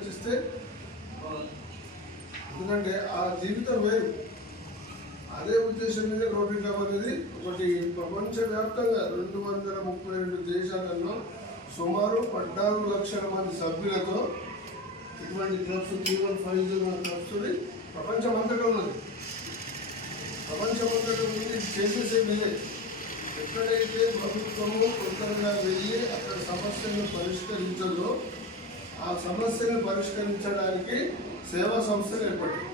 ఆలోచిస్తే ఎందుకంటే ఆ జీవితం వేరు. అదే ఉద్దేశం మీద రోటరీ క్లబ్ అనేది ఒకటి ప్రపంచవ్యాప్తంగా రెండు వందల ముప్పై రెండు దేశాలలో సుమారు పద్నాలుగు లక్షల మంది సభ్యులతో ఇటువంటి clubs three one five zero clubs ప్రపంచమంతటా ఉన్నది ప్రపంచమంతటా ఉంది చేసేసే మీరే ఎక్కడైతే ప్రభుత్వము కొంతగా వెళ్ళి అక్కడ సమస్యలను పరిష్కరించదో ఆ సమస్యను పరిష్కరించడానికి సేవా సంస్థలు ఏర్పడ్డాయి.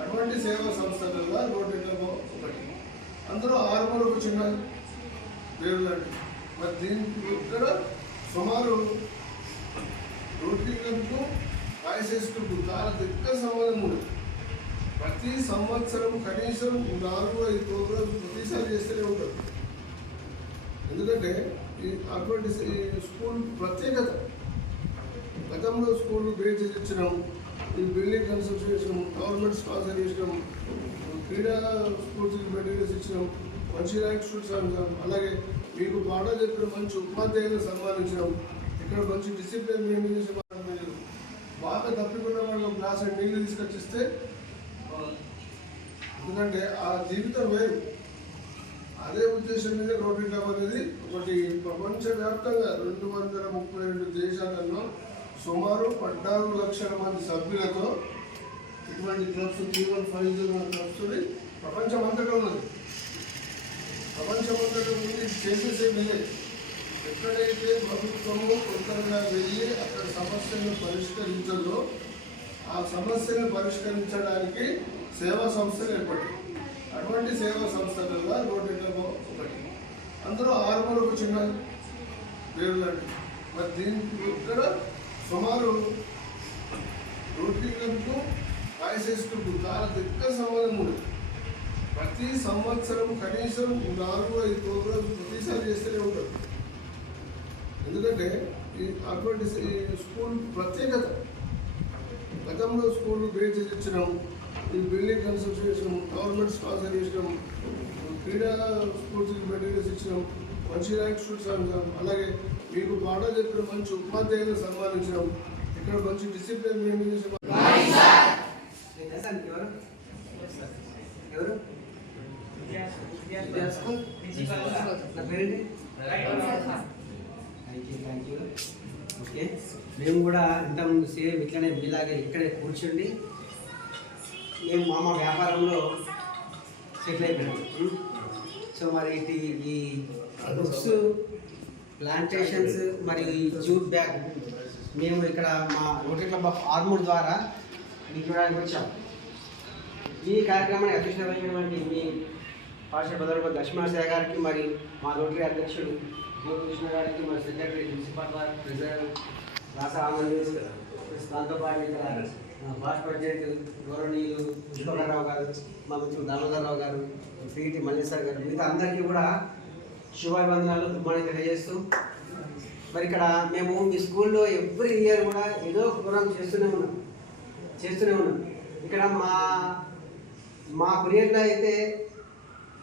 అటువంటి సేవా సంస్థలలో రోడ్డు ఒకటి. అందులో ఆరుమూరు ఒక చిన్న పేరు మరి దీనికి ఇక్కడ సుమారు రోటరీ క్లబ్కు చాలా దగ్గర సంబంధం ఉంది. ప్రతి సంవత్సరం కనీసం నాలుగు ఐదు ప్రోగ్రామ్స్ ప్రతిసారి చేస్తూనే ఉంటారు. ఎందుకంటే ఈ అటువంటి స్కూల్ ప్రత్యేకత గతంలో స్కూల్ చేసి ఇచ్చినాం ఈ బిల్డింగ్ కన్స్ట్రక్షన్ చేసినాం గవర్నమెంట్ స్పాన్సర్ చేసినాం క్రీడా స్పోర్ట్స్ మెటీరియల్స్ ఇచ్చినాం మంచి ర్యాంక్ స్టూడెంట్స్ అందించాం అలాగే మీకు పాఠాలు చెప్పిన మంచి ఉపాధ్యాయులను సన్మానించినాం. ఇక్కడ మంచి డిసిప్లిన్ మెయింటైన్ చేసే బాగా తప్పికున్న వాళ్ళు గ్లాస్ నీళ్ళు తీసుకొచ్చిస్తే ఎందుకంటే ఆ జీవితం వేరు. అదే ఉద్దేశం మీద రోటరీ క్లబ్ అనేది ఒకటి ప్రపంచవ్యాప్తంగా రెండు వందల ముప్పై రెండు దేశాలలో సుమారు పద్నాలుగు లక్షల మంది సభ్యులతో ఇటువంటి clubs three one five zero clubs ప్రపంచమంతటా ఉన్నది. ప్రపంచమంతటా ఉంది చేసేసే మీదే ఎక్కడైతే ప్రభుత్వము కొత్తగా వెళ్ళి అక్కడ సమస్యలను పరిష్కరించదో ఆ సమస్యను పరిష్కరించడానికి సేవా సంస్థలు ఏర్పడ్డాయి. అటువంటి సేవా సంస్థలలో రోడ్డు క్లబ్ ఒకటి. అందులో ఆరుమూలకు చిన్న పేరు లాంటి మరి దీనికి ఇక్కడ సుమారు రోటరీ క్లబ్కు ఐసెస్ చాలా దగ్గర సంబంధం ఉంది. ప్రతి సంవత్సరం కనీసం నాలుగు ఐదు ప్రోగ్రామ్స్ ప్రతిసారి చేస్తూనే ఉంటారు. ఎందుకంటే ఈ అటువంటి స్కూల్ ప్రత్యేకత. గతంలో స్కూల్ చేసి ఇచ్చినాం ఈ బిల్డింగ్ కన్స్ట్రక్షన్ చేసినాం గవర్నమెంట్ స్పాన్సర్ చేసినాం క్రీడా స్పోర్ట్స్ మెటీరియల్స్ ఇచ్చినాం మంచి ర్యాంక్ స్టూడెంట్స్ అలాగే మీకు పాఠాలు చెప్పిన మంచి ఉపాధ్యాయులను సన్మానించినాం ఇక్కడ మంచి డిసిప్లిన్ ఎవరు? ఎవరు? విద్యా స్కూల్? నా పేరేంటి? Thank you thank you okay మేము కూడా ఇంతకుముందు సేమ్ ఇట్లనే మీలాగే ఇక్కడే కూర్చుండి మేము మా మా వ్యాపారంలో సెటిల్ అయిపోయాము ఉం? సో మరి ఇటు ఈ బుక్స్ ప్లాంటేషన్స్ మరియు ఈ జూట్ బ్యాగ్ మేము ఇక్కడ మా రోటరీ క్లబ్ ఆఫ్ ఆర్మూర్ ద్వారా మీకు చూడడానికి వచ్చాం. ఈ కార్యక్రమాన్ని అధ్యక్షమైనటువంటి మీ పాఠశాల బదర్బ లక్ష్మణసాయి గారికి మరి మా రోటరీ అధ్యక్షుడు గోపకృష్ణ గారికి మరి సెక్రటరీ మున్సిపల్ గారు ట్రెజరర్ రాస ఆనంద్ దాంతోపాటు ఇక్కడ భాష ప్రెసిడెంట్ గౌరవనీయులు పుష్పకర్రావు గారు మా మిత్రులు దామోదరరావు గారు పీటి మల్లేశ్వర్ గారు మిగతా అందరికీ కూడా శుభాభివందనాలు. గుడ్ తెలియజేస్తూ మరి ఇక్కడ మేము మీ స్కూల్లో ఎవ్రీ ఇయర్ కూడా ఏదో ఒక ప్రోగ్రామ్ చేస్తూనే ఉన్నాం. చేస్తూనే ఉన్నాం. ఇక్కడ మా మా పీరియడ్లో అయితే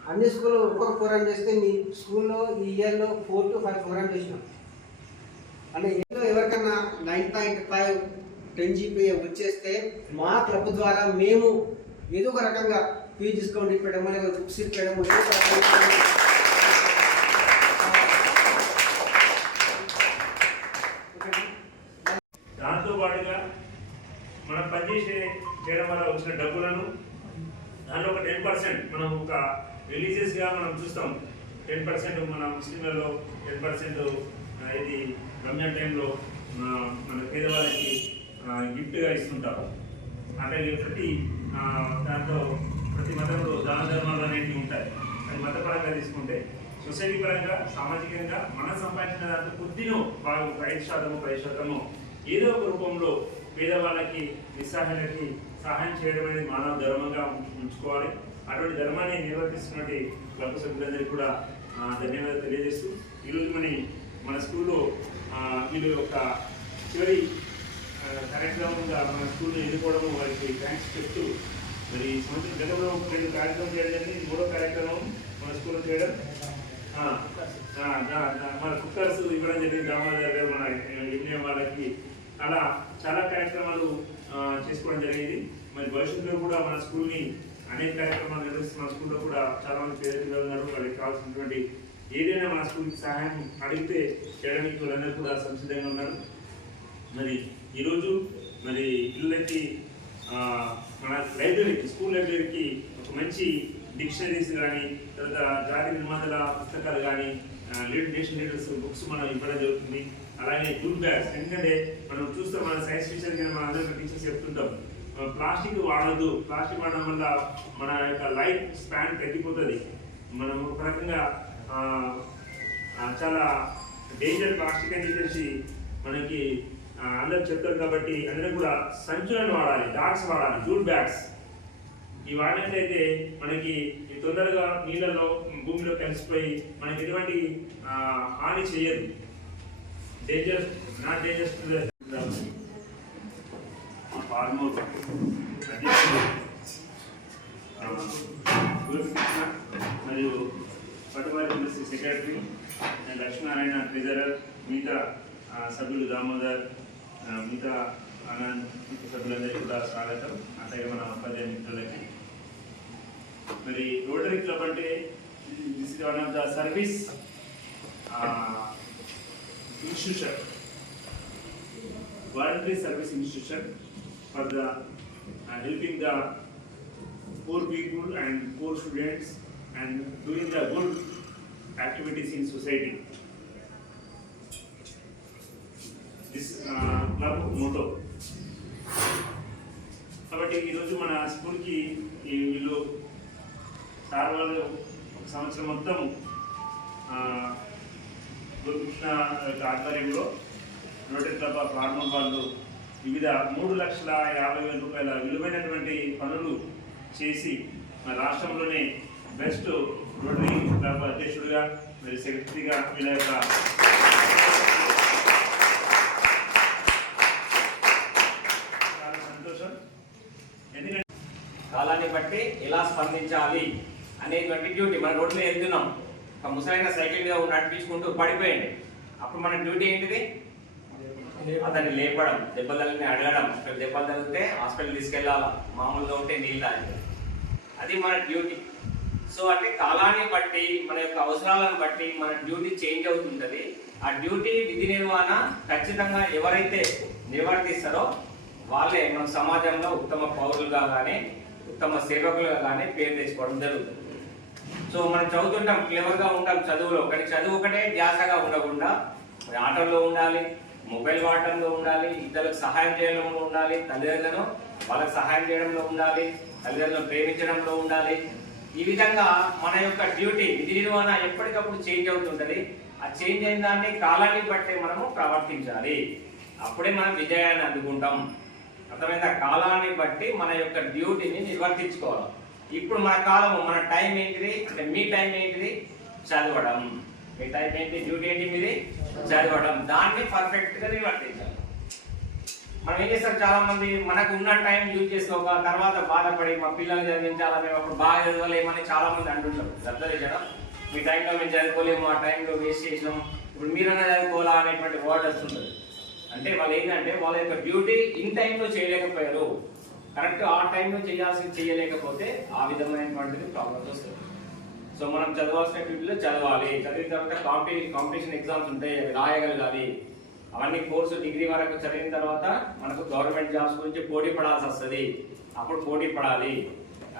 అన్ని స్కూల్లో ఒక్కొక్క ప్రోగ్రామ్ చేస్తే మీ స్కూల్లో ఈ ఇయర్లో ఫోర్ టు ఫైవ్ ప్రోగ్రామ్ చేసినాం. అంటే ఏదో ఎవరికన్నా nine point five ten GPA వచ్చేస్తే మా క్లబ్ ద్వారా మేము ఏదో ఒక రకంగా ఫీజు డిస్కౌంట్ ఇప్పడము లేదా బుక్స్ ఇప్పడము ఏదో ఒక రకంగా ఓకేనా? దాంతో పాటుగా మనం పనిచేసే చేయడం వల్ల వచ్చిన డబ్బులను దాంట్లో ఒక టెన్ పర్సెంట్ మనం ఒక రిలీజియస్గా మనం చూస్తాం. టెన్ పర్సెంట్ మన ముస్లింలలో టెన్ పర్సెంట్ ఇది రంజాన్ టైంలో మన పేదవాళ్ళకి గిఫ్ట్గా ఇస్తుంటారు. అంటే ప్రతి దాంట్లో ప్రతి మతంలో దాన ధర్మాలు అనేవి ఉంటాయి. అది మతపరంగా తీసుకుంటే సొసైటీ పరంగా సామాజికంగా మనం సంపాదించిన దాంట్లో కొద్దినో బాగా ఒక ఐదు శాతము పది శాతము ఏదో ఒక రూపంలో పేదవాళ్ళకి నిస్సహాయులకి సహాయం చేయడం అనేది మానవ ధర్మంగా ఉంచుకోవాలి. అటువంటి ధర్మాన్ని నిర్వర్తిస్తున్నటువంటి క్లబ్ సభ్యులందరికీ కూడా ధన్యవాదాలు తెలియజేస్తూ ఈరోజు మన మన స్కూల్లో వీళ్ళు ఒక చివరి కార్యక్రమంగా మన స్కూల్లో ఎదుర్కోవడము వారికి థ్యాంక్స్ చెప్తూ మరి సంవత్సరం గతంలో రెండు కార్యక్రమం చేయడం జరిగింది. మూడో కార్యక్రమం మన స్కూల్లో చేయడం. మన కుక్కర్స్ ఇవ్వడం జరిగింది. దామోదర్ గారు మన ఇండియా వాళ్ళకి అలా చాలా కార్యక్రమాలు చేసుకోవడం జరిగింది. మరి భవిష్యత్తులో కూడా మన స్కూల్ని అనేక కార్యక్రమాలు నిర్వహిస్తున్న స్కూల్లో కూడా చాలా మంది పేద పిల్లలు ఉన్నారు వాళ్ళకి కావాల్సినటువంటి ఏదైనా మన స్కూల్కి సహాయం అడిగితే చేయడానికి వాళ్ళందరూ కూడా సంసిద్ధంగా ఉన్నారు. మరి ఈరోజు మరి పిల్లలకి మన లైబ్రరీకి స్కూల్ లైబ్రరీకి ఒక మంచి డిక్షనరీస్ కానీ తర్వాత జాతి నిర్మాతల పుస్తకాలు కానీ లీడ్ నేషన్ లీడర్స్ బుక్స్ మనం ఇవ్వడం జరుగుతుంది. అలాగే జూట్ బ్యాగ్స్ ఎందుకంటే మనం చూస్తాం మన సైన్స్ ఫిక్షన్ కానీ మన అందరికీ టీచర్స్ చెప్తుంటాం ప్లాస్టిక్ వాడద్దు ప్లాస్టిక్ వాడడం వల్ల మన యొక్క లైఫ్ స్పాన్ తగ్గిపోతుంది. మనం ఒక రకంగా చాలా డేంజర్ ప్లాస్టిక్ అని చెప్పేసి మనకి అందరూ అందరు చెప్తారు కాబట్టి అందరూ కూడా సంచులను వాడాలి డాగ్స్ వాడాలి జూట్ బ్యాగ్స్ ఈ వాడినట్లయితే మనకి తొందరగా నీళ్ళలో భూమిలో కలిసిపోయి మనకి ఎటువంటి హాని చేయదు. Dangers not dangers danger farmer Gurukrishna మరియు పట్టువారి university secretary and Lakshminarayana treasurer మిగతా సభ్యులు దామోదర్ మిగతా ఆనంద్ సభ్యులందరికీ కూడా స్వాగతం అట్లాగే మన ఉపాధ్యాయ మిత్రులకి మరి రోటరీ క్లబ్ అంటే this is one of the service Institution voluntary service institution for the uh, helping the poor people and poor students and doing the good activities in society. This uh, club motto. కాబట్టి ఈరోజు మన స్కూల్కి ఈ వీళ్ళు sir వాళ్ళు ఒక సంవత్సరం మొత్తం ఆ, గురుకృష్ణ యొక్క ఆధ్వర్యంలో రోటరీ క్లబ్ ఆఫ్ వాళ్ళు వివిధ మూడు లక్షల యాభై వేల రూపాయల విలువైనటువంటి పనులు చేసి మన రాష్ట్రంలోనే బెస్ట్ రోటరీ క్లబ్ అధ్యక్షుడిగా మరి సెక్రటరీగా వీళ్ళ యొక్క చాలా సంతోషం. ఎందుకంటే కాలాన్ని బట్టి ఎలా స్పందించాలి అనేటువంటి డ్యూటీ మన రోడ్లు వెళ్తున్నాం. ఒక ముసలైన సైకిల్ మీద నడిపించుకుంటూ పడిపోయింది. అప్పుడు మన డ్యూటీ ఏంటిది? అతన్ని లేపడం దెబ్బలు తగిలిన అడగడం ఇక్కడ దెబ్బలు తగిలితే హాస్పిటల్ తీసుకెళ్ళాలి మామూలుగా ఉంటే నీళ్ళు తాగి అది మన డ్యూటీ. సో అంటే కాలాన్ని బట్టి మన యొక్క అవసరాలను బట్టి మన డ్యూటీ చేంజ్ అవుతుంటుంది. ఆ డ్యూటీ విధి నిర్వహణ ఖచ్చితంగా ఎవరైతే నిర్వర్తిస్తారో వాళ్ళే మన సమాజంలో ఉత్తమ పౌరులుగా కానీ ఉత్తమ సేవకులుగా కానీ పేరు తెచ్చుకోవడం జరుగుతుంది. సో మనం చదువుతుంటాం క్లెవర్గా ఉంటాం చదువులో కానీ చదువు ఒకటే ధ్యాసగా ఉండకుండా ఆటల్లో ఉండాలి మొబైల్ వాడటంలో ఉండాలి ఇతరులకు సహాయం చేయడంలో ఉండాలి తల్లిదండ్రులను వాళ్ళకి సహాయం చేయడంలో ఉండాలి తల్లిదండ్రులను ప్రేమించడంలో ఉండాలి. ఈ విధంగా మన యొక్క డ్యూటీ విధి నిర్వహణ ఎప్పటికప్పుడు చేంజ్ అవుతుంటుంది. ఆ చేంజ్ అయిన దాన్ని కాలాన్ని బట్టి మనము ప్రవర్తించాలి. అప్పుడే మనం విజయాన్ని అందుకుంటాం. అర్థమైందా? కాలాన్ని బట్టి మన యొక్క డ్యూటీని నిర్వర్తించుకోవాలి. ఇప్పుడు మన కాలం మన టైం ఏంటిది? అంటే మీ టైం ఏంటిది? చదవడం. మీ టైం ఏంటి? డ్యూటీ ఏంటి మీది? చదవడం. దాన్ని పర్ఫెక్ట్గా నిర్వర్తించాలి. మనం ఏం చేస్తాం? చాలా మంది మనకు ఉన్న టైం యూజ్ చేసుకోక తర్వాత బాధపడి మా పిల్లలు చదివించాలా మేము అప్పుడు బాగా చదవలేమని చాలా మంది అంటుంటారు చదవలేచడం మీ టైంలో మేము చదువుకోలేము ఆ టైంలో వేస్ట్ చేసినాం. ఇప్పుడు మీరన్నా చదువుకోవాలా అనేటువంటి వర్డ్ వస్తుంటుంది. అంటే వాళ్ళు ఏంటంటే వాళ్ళ యొక్క డ్యూటీ ఇన్ టైంలో చేయలేకపోయారు. కరెక్ట్ ఆ టైంలో చేయాల్సింది చేయలేకపోతే ఆ విధమైనటువంటిది ప్రాబ్లమ్స్ వస్తుంది. సో మనం చదవాల్సిన డ్యూటీలో చదవాలి. చదివిన తర్వాత కాంపి కాంపిటీషన్ ఎగ్జామ్స్ ఉంటాయి అవి రాయగలగాలి. అవన్నీ కోర్సు డిగ్రీ వరకు చదివిన తర్వాత మనకు గవర్నమెంట్ జాబ్స్ గురించి పోటీ పడాల్సి వస్తుంది. అప్పుడు పోటీ పడాలి.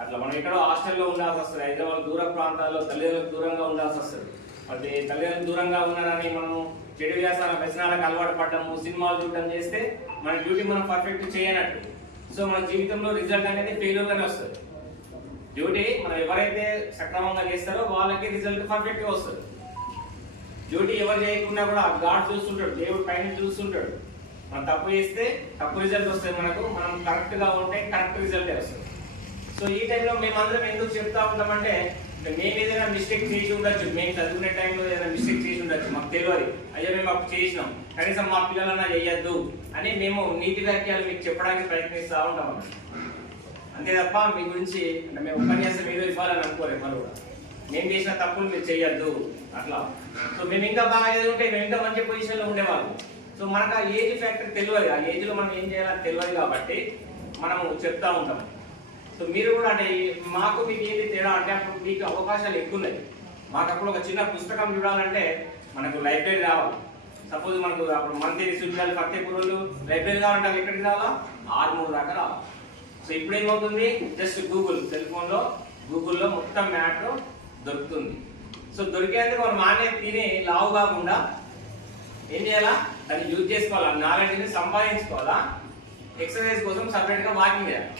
అట్లా మనం ఎక్కడో హాస్టల్లో ఉండాల్సి వస్తుంది. హైదరాబాద్ దూర ప్రాంతాల్లో తల్లిదండ్రులకు దూరంగా ఉండాల్సి వస్తుంది. అది తల్లిదండ్రులు దూరంగా ఉన్నారని మనము చెడు వ్యాసాల వ్యసనాలకు అలవాటు పడటము సినిమాలు చూడటం చేస్తే మన డ్యూటీ మనం పర్ఫెక్ట్ చేయనట్టు. సో మన జీవితంలో రిజల్ట్ అనేది ఫెయిల్యూర్ గానే వస్తుంది. డ్యూటీ మనం ఎవరైతే సక్రమంగా చేస్తారో వాళ్ళకి రిజల్ట్ పర్ఫెక్ట్గా వస్తుంది. డ్యూటీ ఎవరు చేయకుండా కూడా గాడ్ చూస్తుంటాడు దేవుడు పైన చూస్తుంటాడు. మనం తప్పు చేస్తే తప్పు రిజల్ట్ వస్తుంది మనకు మనం కరెక్ట్గా ఉంటే కరెక్ట్ రిజల్ట్ వస్తుంది. సో ఈ టైంలో మేమందరం ఎందుకు చెప్తా ఉంటామంటే అంటే మేము ఏదైనా మిస్టేక్ చేసి ఉండొచ్చు. మేము చదువుకునే టైంలో ఏదైనా మిస్టేక్ చేసి ఉండొచ్చు. మాకు తెలియదు. అయ్యో మేము అప్పుడు చేసినాం. కనీసం మా పిల్లలన్నా చేయొద్దు అని మేము నీతి వాక్యాలు మీకు చెప్పడానికి ప్రయత్నిస్తూ ఉంటాం అంతే తప్ప మీ గురించి అంటే మేము ఉపన్యాసం ఏదో ఇవ్వాలని అనుకోలేదు మనం కూడా. మేము చేసిన తప్పులు మీరు చేయొద్దు అట్లా. సో మేము ఇంకా బాగా చదువుంటే మేము ఇంకా మంచి పొజిషన్లో ఉండేవాళ్ళు. సో మనకు ఆ ఏజ్ ఫ్యాక్టర్ తెలియదు. ఆ ఏజ్లో మనం ఏం చేయాలని తెలియదు కాబట్టి మనము చెప్తా ఉంటాం. సో మీరు కూడా అంటే మాకు మీకు ఏంటి తేడా అంటే అప్పుడు మీకు అవకాశాలు ఎక్కువ ఉన్నాయి మాకు అప్పుడు ఒక చిన్న పుస్తకం చూడాలంటే మనకు లైబ్రరీ రావాలి. సపోజ్ మనకు అప్పుడు మంత్రి చూడాలి ఫతేపూర్లు లైబ్రరీ కావాలంటే అవి ఎక్కడికి రావాలా? ఆరుమూరు దాకా రావాలి. సో ఇప్పుడు ఏమవుతుంది? జస్ట్ గూగుల్ సెల్ ఫోన్లో గూగుల్లో మొత్తం మ్యాటర్ దొరుకుతుంది. సో దొరికేందుకు మనం ఆన్లే తిని లావు కాకుండా ఏం చేయాలా? దాన్ని యూజ్ చేసుకోవాలా? నాలెడ్జ్ని సంపాదించుకోవాలా? ఎక్సర్సైజ్ కోసం సపరేట్గా వాకింగ్ చేయాలి?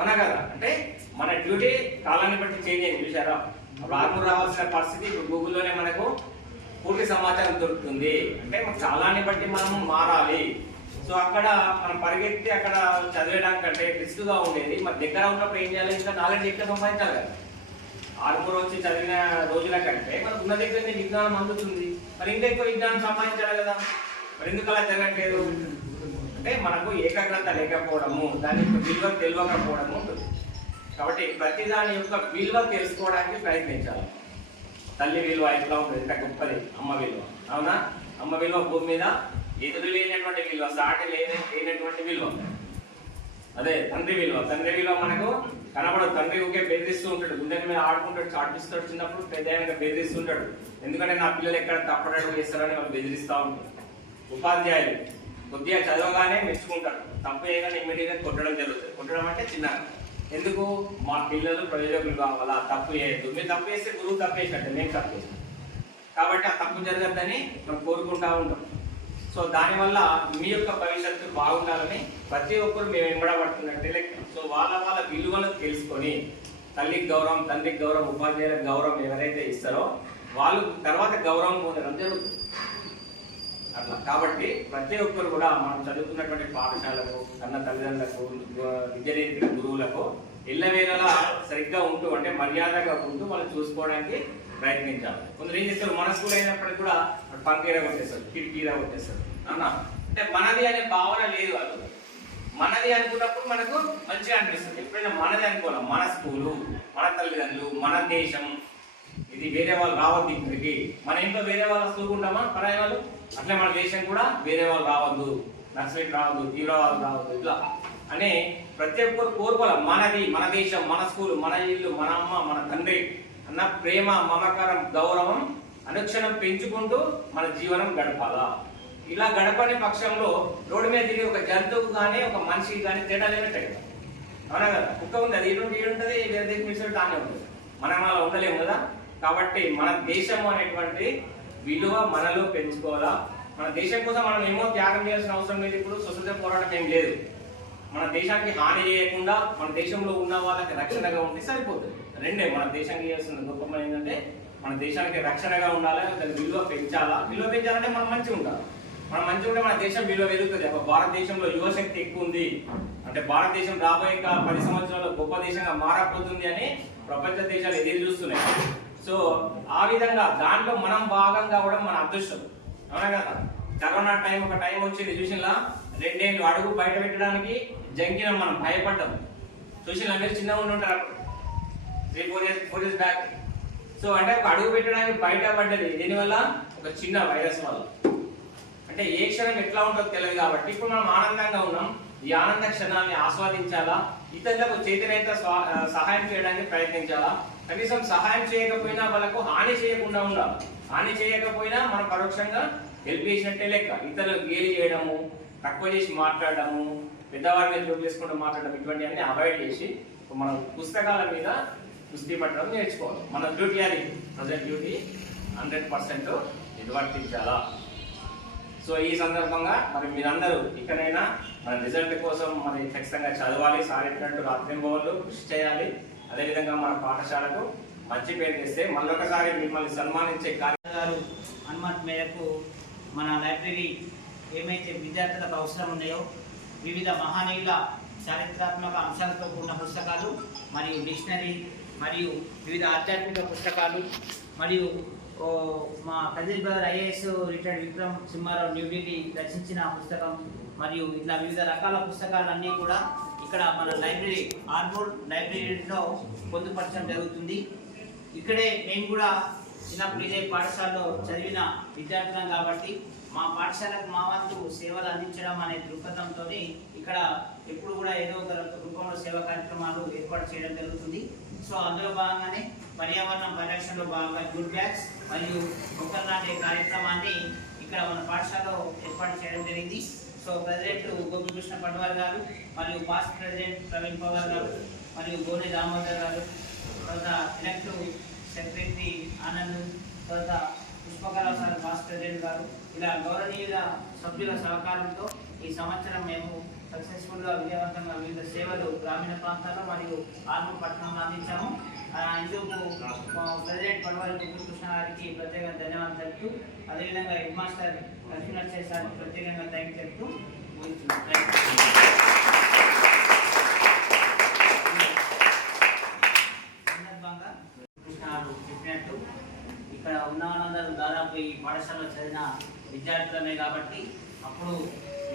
అవునా కదా అంటే మన డ్యూటీ కాలాన్ని బట్టి చేంజ్ అయింది చూసారా అప్పుడు ఆర్మూర్ రావాల్సిన పరిస్థితి ఇప్పుడు గూగుల్లోనే మనకు పూర్తి సమాచారం దొరుకుతుంది. అంటే మన కాలాన్ని బట్టి మనం మారాలి. సో అక్కడ మనం పరిగెత్తి అక్కడ చదివేయడానికి అంటే ఉండేది. మరి దగ్గర ఉన్నప్పుడు ఏం చేయాలి? ఇంకా నాలెడ్జ్ ఎక్కువ సంపాదించాలి కదా. ఆరుమూరు వచ్చి చదివిన రోజుల కంటే మనకు ఉన్న దగ్గర విజ్ఞానం అందుతుంది. మరి ఇంకా ఎక్కువ విజ్ఞానం సంపాదించాలి కదా. మరి ఎందుకు అలా జరగట్లేదు? అంటే మనకు ఏకాగ్రత లేకపోవడము దాని యొక్క విలువ తెలియకపోవడము ఉంటుంది. కాబట్టి ప్రతి దాని యొక్క విలువ తెలుసుకోవడానికి ప్రయత్నించాలి. తల్లి విలువ ఎట్లా ఉంటుంది? ఎంత గొప్పది అమ్మ విలువ. అవునా? అమ్మ విలువ భూమి మీద ఎదురు లేనటువంటి విలువ సాటి లేని లేనటువంటి విలువ. అదే తండ్రి విలువ. తండ్రి విలువ మనకు కనబడదు. తండ్రి ఒకే బెదిరిస్తూ ఉంటాడు. గుండెల మీద ఆడుకుంటాడు చాటిస్తాడు చిన్నప్పుడు పెద్ద ఆయనగా బెదిరిస్తుంటాడు ఎందుకంటే నా పిల్లలు ఎక్కడ తప్పడడం చేస్తారని వాళ్ళు బెదిరిస్తూ ఉంటారు. ఉపాధ్యాయులు. కొద్దిగా చదవగానే మెచ్చుకుంటారు. తప్పు చేయగానే ఇమీడియట్గా కొట్టడం జరుగుతుంది. కొట్టడం అంటే చిన్న ఎందుకు? మా పిల్లలు ప్రయోజకులు కావాలా? తప్పు చేయొద్దు. మీరు తప్పు చేస్తే గురువు తప్పేసినట్టు. నేను తప్పు కాబట్టి ఆ తప్పు జరగద్దని మనం కోరుకుంటా ఉంటాం. సో దానివల్ల మీ యొక్క భవిష్యత్తు బాగుండాలని ప్రతి ఒక్కరు మేము వెంబడబడుతున్నట్టే లెక్క. సో వాళ్ళ వాళ్ళ విలువలను తెలుసుకొని తల్లికి గౌరవం తండ్రికి గౌరవం ఉపాధ్యాయులకు గౌరవం ఎవరైతే ఇస్తారో వాళ్ళు తర్వాత గౌరవం పొందడం జరుగుతుంది. అట్లా. కాబట్టి ప్రతి ఒక్కరు కూడా మనం చదువుతున్నటువంటి పాఠశాలకు అన్న తల్లిదండ్రులకు గు- విద్య నేర్పిన గురువులకు ఇళ్ళవేళలా సరిగ్గా ఉంటూ అంటే మర్యాదగా ఉంటూ వాళ్ళు చూసుకోవడానికి ప్రయత్నించాలి. కొందరు ఏం చేస్తారు? మన స్కూల్ అయినప్పటికీ కూడా పంకేర కొట్టేస్తారు కిటికీరా కొట్టేస్తారు. అన్న? అంటే మనది అనే భావన లేదు వాళ్ళు మనది అనుకున్నప్పుడు మనకు మంచిగా అనిపిస్తుంది. ఎప్పుడైనా మనది అనుకోవాలి? మన స్కూలు మన తల్లిదండ్రులు మన దేశం. ఇది వేరే వాళ్ళు రావద్దు ఇక్కడికి. మన ఇంట్లో వేరే వాళ్ళు వస్తుంటామా పరాయి వాళ్ళు? అట్లే మన దేశం కూడా వేరే వాళ్ళు రావద్దు నక్సలైట్ రావద్దు తీవ్రవాదం రావద్దు ఇట్లా. అనే ప్రతి ఒక్కరు కోరుకోవాలి. మనది మన దేశం మన స్కూల్ మన ఇల్లు మన అమ్మ మన తండ్రి అన్న ప్రేమ మమకారం గౌరవం అనుక్షణం పెంచుకుంటూ మన జీవనం గడపాలా? ఇలా గడపని పక్షంలో రోడ్డు మీద తిరిగి ఒక జంతువు కానీ ఒక మనిషికి కానీ తేడా లేనట్టే కదా. అవునా కదా? కుక్క ఉంది అది ఇటు ఇటు ఉంటుంది వేరే దేశం ఇటు ఉంటుంది. మనం అలా ఉండలేము కదా? కాబట్టి మన దేశం అనేటువంటి విలువ మనలో పెంచుకోవాలా? మన దేశం కోసం మనం ఏమో త్యాగం చేయాల్సిన అవసరం లేదు ఇప్పుడు. స్వతంత్ర పోరాటం ఏం లేదు. మన దేశానికి హాని చేయకుండా మన దేశంలో ఉన్న వాళ్ళకి రక్షణగా ఉంటే సరిపోతుంది. రెండే మన దేశానికి చేయాల్సిన గొప్ప ఏంటంటే మన దేశానికి రక్షణగా ఉండాలి దాని విలువ పెంచాలా? విలువ పెంచాలంటే మనం మంచిగా ఉండాలి. మనం మంచిగా ఉంటే మన దేశం విలువ పెరుగుతుంది. ఒక భారతదేశంలో యువశక్తి ఎక్కువ ఉంది. అంటే భారతదేశం రాబోయే పది సంవత్సరాల్లో గొప్ప దేశంగా మారకపోతుంది అని ప్రపంచ దేశాలు ఎదురు చూస్తున్నాయి. సో ఆ విధంగా దాంట్లో మనం భాగం కావడం మన అదృష్టం. అవునా కదా? కరోనా టైం ఒక టైం వచ్చింది చూసినా రెండేళ్ళు అడుగు బయట పెట్టడానికి జంకిన మనం భయపడ్డాం. చూసినా మీరు? చిన్నగా ఉండి ఉంటారు three four years four years back so అంటే ఒక అడుగు పెట్టడానికి బయట పడ్డది దీనివల్ల? ఒక చిన్న వైరస్ వల్ల. అంటే ఏ క్షణం ఎట్లా ఉంటుందో తెలియదు కాబట్టి ఇప్పుడు మనం ఆనందంగా ఉన్నాం. ఈ ఆనంద క్షణాన్ని ఆస్వాదించాలా? ఇతరులకు చేతినైతే సహాయం చేయడానికి ప్రయత్నించాలా? కనీసం సహాయం చేయకపోయినా వాళ్ళకు హాని చేయకుండా ఉండాలి. హాని చేయకపోయినా మనం పరోక్షంగా హెల్ప్ చేసినట్టే లెక్క. ఇతరులకు గేలి చేయడము తక్కువ చేసి మాట్లాడడము పెద్దవారి మీద జోక్ చేసుకుంటూ మాట్లాడడం ఇటువంటివన్నీ అవాయిడ్ చేసి మనం పుస్తకాల మీద కుస్తీ పట్టడం నేర్చుకోవాలి. మన డ్యూటీ అది. ప్రజెంట్ డ్యూటీ హండ్రెడ్ పర్సెంట్ నిర్వర్తించాలా? సో ఈ సందర్భంగా మరి మీరందరూ ఇక్కడైనా మన రిజల్ట్ కోసం మరి ఖచ్చితంగా చదవాలి. సాధించినట్టు రాత్రింబోళ్ళు కృషి చేయాలి. అదేవిధంగా మన పాఠశాలకు మంచి పేరు తెస్తే మళ్ళొకసారి మిమ్మల్ని సన్మానించే కార్య గారు అనుమతి మేరకు మన లైబ్రరీ ఏమైతే విద్యార్థులకు అవసరం ఉన్నాయో వివిధ మహనీయుల చారిత్రాత్మక అంశాలతో కూడిన పుస్తకాలు మరియు డిక్షనరీ మరియు వివిధ ఆధ్యాత్మిక పుస్తకాలు మరియు మా Pradeep brother IAS retired Vikram Simharao New Delhi రచించిన పుస్తకం మరియు ఇట్లా వివిధ రకాల పుస్తకాలన్నీ కూడా ఇక్కడ మన లైబ్రరీ ఆర్మూర్ లైబ్రరీలో పొందుపరచడం జరుగుతుంది. ఇక్కడే నేను కూడా చిన్నప్పుడు ఇదే పాఠశాలలో చదివిన విద్యార్థులం కాబట్టి మా పాఠశాలకు మా వంతు సేవలు అందించడం అనే దృక్పథంతో ఇక్కడ ఎప్పుడు కూడా ఏదో ఒక రూపంలో సేవా కార్యక్రమాలు ఏర్పాటు చేయడం జరుగుతుంది. సో అందులో భాగంగానే పర్యావరణ పరిరక్షణలో భాగంగా గుడ్ బ్యాగ్స్ మరియు మొక్కలు నాటే కార్యక్రమాన్ని ఇక్కడ మన పాఠశాలలో ఏర్పాటు చేయడం జరిగింది. సో ప్రెసిడెంట్ గోపికృష్ణ పట్వాల్ గారు మరియు పాస్ట్ ప్రెసిడెంట్ ప్రవీణ్ పవార్ గారు మరియు గోని దామోదర్ గారు తర్వాత ఎలక్ట్ సెక్రటరీ ఆనంద్ తర్వాత పుష్పకరావు సార్ పాస్ట్ ప్రెసిడెంట్ గారు. ఇలా గౌరవనీయుల సభ్యుల సహకారంతో ఈ సంవత్సరం మేము సక్సెస్ఫుల్గా విజయవంతంగా వివిధ సేవలు గ్రామీణ ప్రాంతాల్లో మరియు ఆర్మూర్ పట్టణంలో అందించాము. ఇందుకు ప్రెసిడెంట్ పడవాలి కృష్ణ గారికి ప్రత్యేకంగా ధన్యవాదాలు తెలుపుతూ అదేవిధంగా హెడ్ మాస్టర్ లక్ష్మీనరసింహ సార్కి ప్రత్యేకంగా థ్యాంక్ చెప్తూ సందర్భంగా కృష్ణ గారు చెప్పినట్టు ఇక్కడ ఉన్న వాళ్ళందరూ దాదాపు ఈ పాఠశాలలో చదివిన విద్యార్థులనే కాబట్టి అప్పుడు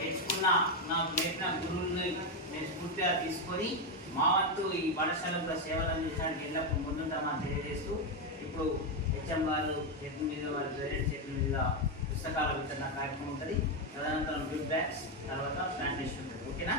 నేర్చుకున్న నాకు నేర్పిన గురువుని నేను స్ఫూర్తిగా తీసుకొని మా వంతు ఈ పాఠశాలలో సేవలు అందించడానికి ఎల్లప్పుడూ ముందుంటామని తెలియజేస్తూ ఇప్పుడు హెచ్ఎం వాళ్ళు చేతుల మీద వారి ప్రెసిడెంట్ చేతుల మీద పుస్తకాల వితరణ కార్యక్రమం ఉంటుంది. తదనంతరం గుడ్ బ్యాగ్స్ తర్వాత ప్లాంటేషన్ ఉంటుంది. ఓకేనా?